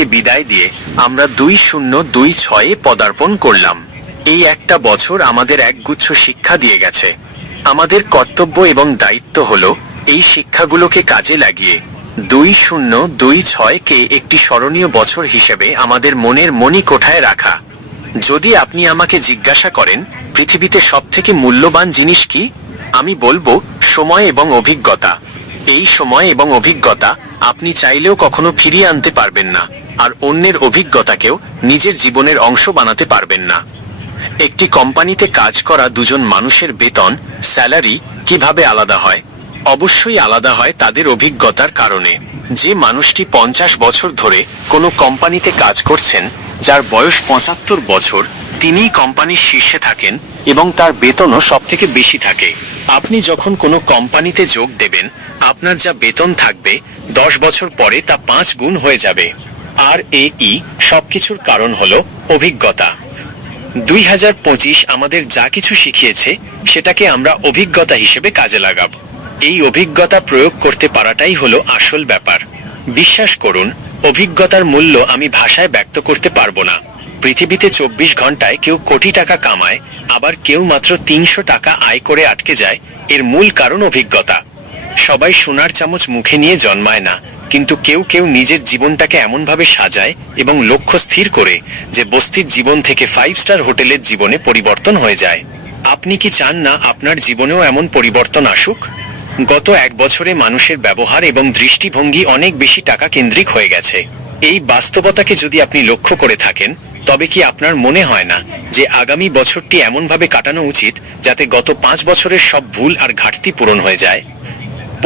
থেকে বিদায় দিয়ে আমরা 2026-এ পদার্পণ করলাম। এই একটা বছর আমাদের একগুচ্ছ শিক্ষা দিয়ে গেছে। আমাদের কর্তব্য এবং দায়িত্ব হলো এই শিক্ষাগুলোকে কাজে লাগিয়ে 2026-কে একটি স্মরণীয় বছর হিসেবে আমাদের মনের মণিকোঠায় রাখা। যদি আপনি আমাকে জিজ্ঞাসা করেন পৃথিবীতে সবথেকে মূল্যবান জিনিস কি, আমি বলবো সময় এবং অভিজ্ঞতা। এই সময় এবং অভিজ্ঞতা আপনি চাইলেও কখনো ফিরিয়ে আনতে পারবেন না, আর অন্যের অভিজ্ঞতাকেও নিজের জীবনের অংশ বানাতে পারবেন না। একটি কোম্পানিতে কাজ করা দুজন মানুষের বেতন, স্যালারি কিভাবে আলাদা হয়? অবশ্যই আলাদা হয় তাদের অভিজ্ঞতার কারণে। যে মানুষটি 50 বছর ধরে কোনো কোম্পানিতে কাজ করছেন, যার বয়স 75 বছর, তিনিই কোম্পানির শীর্ষে থাকেন এবং তার বেতনও সবথেকে বেশি থাকে। আপনি যখন কোনো কোম্পানিতে যোগ দেবেন, আপনার যা বেতন থাকবে 10 বছর পরে তা 5 গুণ হয়ে যাবে। আর এই সবকিছুর কারণ হলো অভিজ্ঞতা। 2025 আমাদের যা কিছু শিখিয়েছে সেটাকে আমরা অভিজ্ঞতা হিসেবে কাজে লাগাব। এই অভিজ্ঞতা প্রয়োগ করতে পারাটাই হলো আসল ব্যাপার। বিশ্বাস করুন, অভিজ্ঞতার মূল্য আমি ভাষায় ব্যক্ত করতে পারবো না। পৃথিবীতে 24 ঘন্টায় কেউ কোটি টাকা কামায়, আবার কেউ মাত্র 300 টাকা আয় করে আটকে যায়। এর মূল কারণ অভিজ্ঞতা। সবাই সোনার চামচ মুখে নিয়ে জন্মায় না, কিন্তু কেউ কেউ নিজের জীবনটাকে এমনভাবে সাজায় এবং লক্ষ্য স্থির করে যে বস্তির জীবন থেকে 5 স্টার হোটেলের জীবনে পরিবর্তন হয়ে যায়। আপনি কি চান না আপনার জীবনেও এমন পরিবর্তন আসুক? গত 1 বছরে মানুষের ব্যবহার এবং দৃষ্টিভঙ্গি অনেক বেশি টাকা কেন্দ্রিক হয়ে গেছে। এই বাস্তবতাকে যদি আপনি লক্ষ্য করে থাকেন, তবে কি আপনার মনে হয় না যে আগামী বছরটি এমনভাবে কাটানো উচিত যাতে গত 5 বছরের সব ভুল আর ঘাটতি পূরণ হয়ে যায়?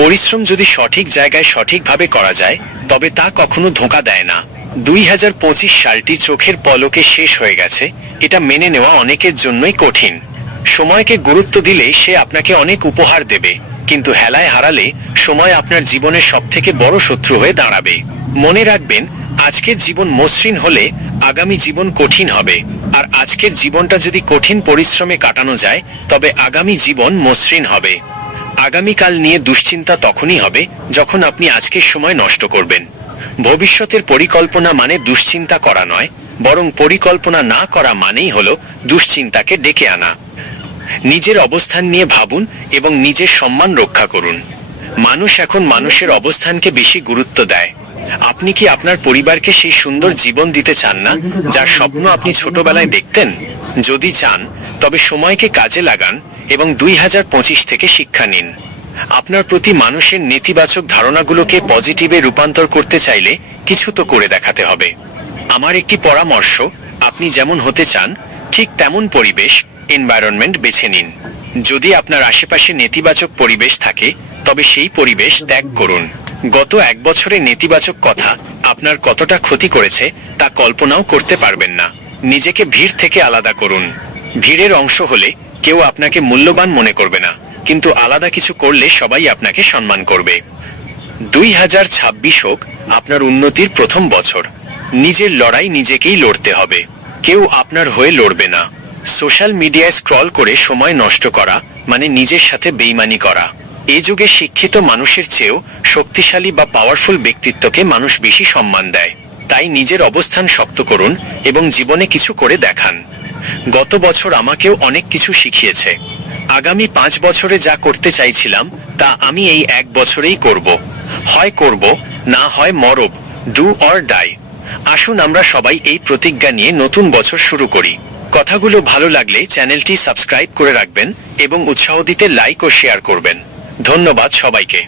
পরিশ্রম যদি সঠিক জায়গায় সঠিকভাবে করা যায়, তবে তা কখনো ধোঁকা দেয় না। 2025 সালটি চোখের পলকে শেষ হয়ে গেছে, এটা মেনে নেওয়া অনেকের জন্যই কঠিন। সময়কে গুরুত্ব দিলে সে আপনাকে অনেক উপহার দেবে, কিন্তু হেলায় হারালে সময় আপনার জীবনের সবথেকে বড় শত্রু হয়ে দাঁড়াবে। মনে রাখবেন, আজকের জীবন মসৃণ হলে আগামী জীবন কঠিন হবে, আর আজকের জীবনটা যদি কঠিন পরিশ্রমে কাটানো যায়, তবে আগামী জীবন মসৃণ হবে। আগামীকাল নিয়ে দুশ্চিন্তা তখনই হবে যখন আপনি আজকের সময় নষ্ট করবেন। ভবিষ্যতের পরিকল্পনা মানে দুশ্চিন্তা করা নয়, বরং পরিকল্পনা না করা মানেই হলো দুশ্চিন্তাকে ডেকে আনা। নিজের অবস্থান নিয়ে ভাবুন এবং নিজের সম্মান রক্ষা করুন। মানুষ এখন মানুষের অবস্থানকে বেশি গুরুত্ব দেয়। আপনি কি আপনার পরিবারকে সেই সুন্দর জীবন দিতে চান না যার স্বপ্ন আপনি ছোটবেলায় দেখতেন? যদি চান, তবে সময়কে কাজে লাগান এবং 2025 থেকে শিক্ষা নিন। আপনার প্রতি মানুষের নেতিবাচক ধারণাগুলোকে পজিটিভে রূপান্তর করতে চাইলে কিছু তো করে দেখাতে হবে। আমার একটি পরামর্শ, আপনি যেমন হতে চান ঠিক তেমন পরিবেশ, এনভায়রনমেন্ট বেছে নিন। যদি আপনার আশেপাশে নেতিবাচক পরিবেশ থাকে, তবে সেই পরিবেশ ত্যাগ করুন। গত 1 বছরে নেতিবাচক কথা আপনার কতটা ক্ষতি করেছে তা কল্পনাও করতে পারবেন না। নিজেকে ভিড় থেকে আলাদা করুন। ভিড়ের অংশ হলে কেউ আপনাকে মূল্যবান মনে করবে না, কিন্তু আলাদা কিছু করলে সবাই আপনাকে সম্মান করবে। 2026 হোক আপনার উন্নতির প্রথম বছর। নিজের লড়াই নিজেকেই লড়তে হবে, কেউ আপনার হয়ে লড়বে না। সোশ্যাল মিডিয়ায় স্ক্রল করে সময় নষ্ট করা মানে নিজের সাথে বেইমানি করা। এ যুগে শিক্ষিত মানুষের চেয়েও শক্তিশালী বা পাওয়ারফুল ব্যক্তিত্বকে মানুষ বেশি সম্মান দেয়। তাই নিজের অবস্থান শক্ত করুন এবং জীবনে কিছু করে দেখান। গত বছর আমাকেও অনেক কিছু শিখিয়েছে। আগামী 5 বছরে যা করতে চাইছিলাম তা আমি এই 1 বছরেই করব। হয় করব, না হয় মরব। Do or die. আসুন আমরা সবাই এই প্রতিজ্ঞা নিয়ে নতুন বছর শুরু করি। কথাগুলো ভালো লাগলে চ্যানেলটি সাবস্ক্রাইব করে রাখবেন এবং উৎসাহ দিতে লাইক ও শেয়ার করবেন। ধন্যবাদ সবাইকে।